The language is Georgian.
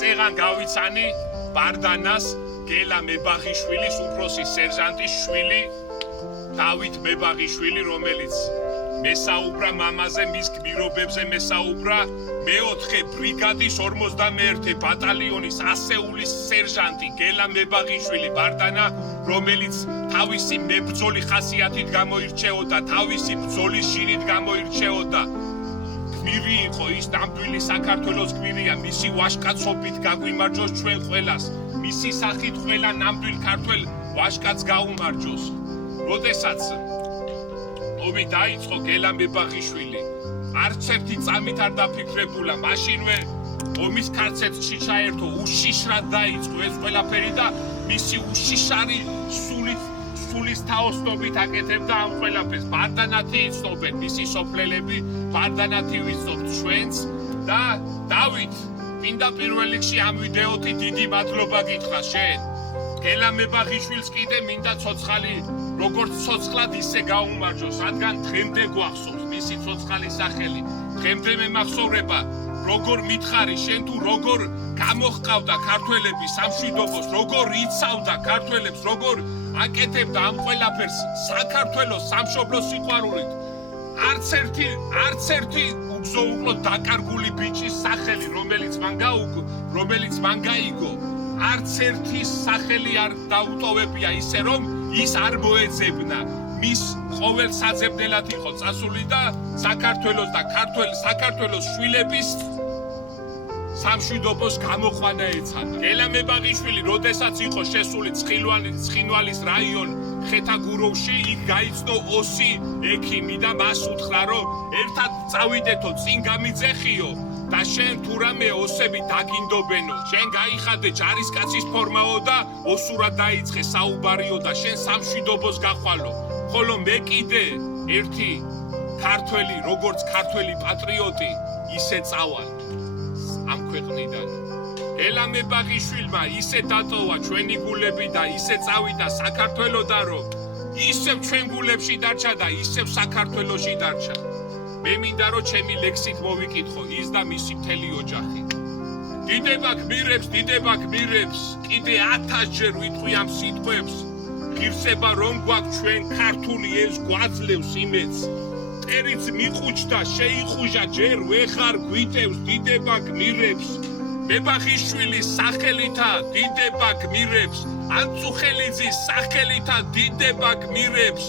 წეღან გავიცანი ბარდანას გელა მებაღიშვილის უფროსი სერჟანტის შვილი დავით მებაღიშვილი, რომელიც მესაუბრა მამაზე, მის გმირობებზე მესაუბრა მეოთხე ბრიგადის 51 ბატალიონის ასეულის სერჟანტი გელა მებაღიშვილი ბარდანა, რომელიც თავისი მებრძოლი ხასიათით გამოირჩეოდა, თავისი ბრძოლის შინით გამოირჩეოდა. გმირი იყო, ის ნამდვილი საქართველოს გმირია, მისი ვაჟკაცობით გაგვიმარჯოს ჩვენ ყველას, მისი სახით ყველა ნამდვილ ქართველ ვაჟკაცს გაუმარჯოს. როდესაც ომი დაიწყო გელა მებაღიშვილი არც ერთი წამით არ დაფიქრებულა, მაშინვე ომის ქარცეთში ჩაერთო, უშიშრად დაიწყო ეს ყველაფერი და მისი უშიშარი სულის თაოსნობით აკეთებდა ამ ყველაფერს. ბარდანათი იცნობენ მისი სოფლელები, ბარდანათი ვიცნობთ ჩვენც და დავით, მინდა პირველ რიგში ამ ვიდეოთი დიდი მადლობა გითხრა შენ. გელა მებაღიშვილს კიდე მინდა ცოცხალი როგორც ცოცხლად ისე გაუმარჯოს, რადგან დღემდე გვახსოვს მისი ცოცხალი სახელი. დღემდე მემახსოვრება, როგორ მითხარი შენ თუ როგორ გამოჰყავდა ქართველები სამშვიდობოს, როგორ იცავდა ქართველებს, როგორ აკეთებდა ამ ყველაფერს საქართველოს სამშობლოს სიყვარულით. არც ერთი უგზოუყო დაკარგული ბიჭის სახელი, რომელიც მან გაიგო, არც ერთი სახელი არ დაუტოვებია ისე რომ ის არ მოეძებნა. მის ყოველ საძებნელად იყო წასული და საქართველოს და საქართველოს შვილების სამშვიდობოს გამოყვანა ეცადა. გელა მებაღიშვილი, როდესაც იყო შესული ცხინვალის რაიონ ხეთაგუროვში, იქ გაიცნო ოსი ექიმი და მას უთხრა, რომ ერთად წავიდეთო, წინ გამიძეხიო და შენ თუ რამე ოსები დაგინდობენო, შენ გაიხადე ჯარისკაცის ფორმაო და ოსურად დაიწყე საუბარიო და შენ სამშვიდობოს გახვალო. ხოლო მე კიდე ერთი ქართველი, როგორც ქართველი პატრიოტი, ისე წავალ ამ ქვეყნიდან. გელა მებაღიშვილმა ისე დატოვა ჩვენი გულები და ისე წავიდა საქართველოდან, რომ ისევ ჩვენ გულებში დარჩა და ისევ საქართველოში დარჩა. მე მინდა რომ ჩემი ლექსით მოვიკითხო ის და მისი მთელი ოჯახი. დიდება გმირებს, კიდე 1000-ჯერ ვიტყვი ამ სიტყვებს. ღირსება რომ გვაქვს ჩვენ ქართული ეს გვაძლევს იმედს. ტერიც მიყუჩდა, შეიხუჟა, ჯერ ვეხარ გვიტევს დიდება გმირებს. მებაღიშვილის სახელითა დიდება გმირებს, ანწუხელიძის სახელითა დიდება გმირებს.